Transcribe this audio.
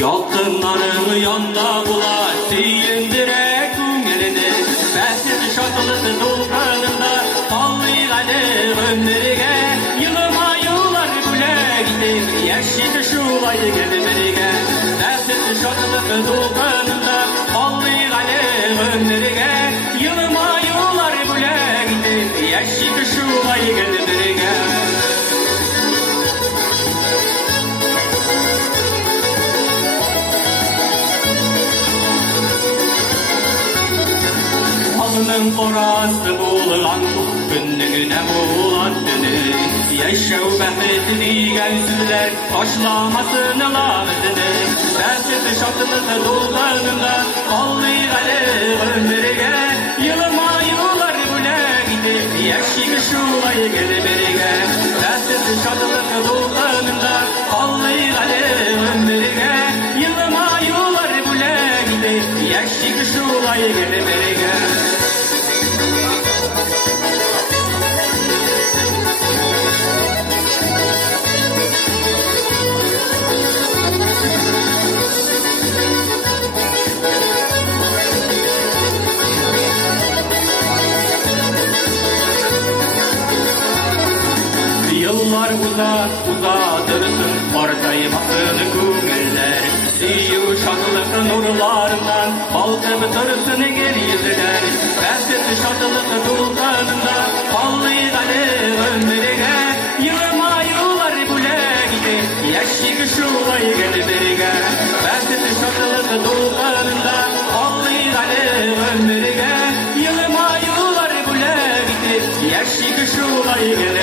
Yaltınların yanda bular, seyindirek güngelini. Bəsiz şatılısı dolqanında, qallıqalı ömrüge. Yılıma yıllar güle gidir, yaşıdı şulayı gelmerige. Bəsiz şatılısı dolqanında, qallıqalı ömrüge. Yılıma yıllar güle gidir, yaşıdı şulayı gelmerige. Alnın qorası bulğan günlüğüne buğulattını. Yaşav bəxtini gəzsizlər başlamasını lağdını. Bəsiz şatılısı dolğanında qallıqalı ömrüge. Yılıma yıllar güle gidir, yaşıdı şulayı gelmerige. Bəsiz şatılısı dolğanında qallıqalı ömrüge. Yılıma yıllar güle gidir, yaşıdı şulayı gelmerige. Yıllar uzadırsın, ortaymasın güngüller. Siyu şatılık nurlarından, balkıp tırsın gel yüzler. Bəsiz şatılık dolğanında, qallıqalı ömrüge. Yılıma yıllar güle gidir, yaşıdı şulay gelmerige. Bəsiz şatılık dolğanında, qallıqalı ömrüge. Yılıma yıllar güle gidir, yaşıdı şulay gelmerige.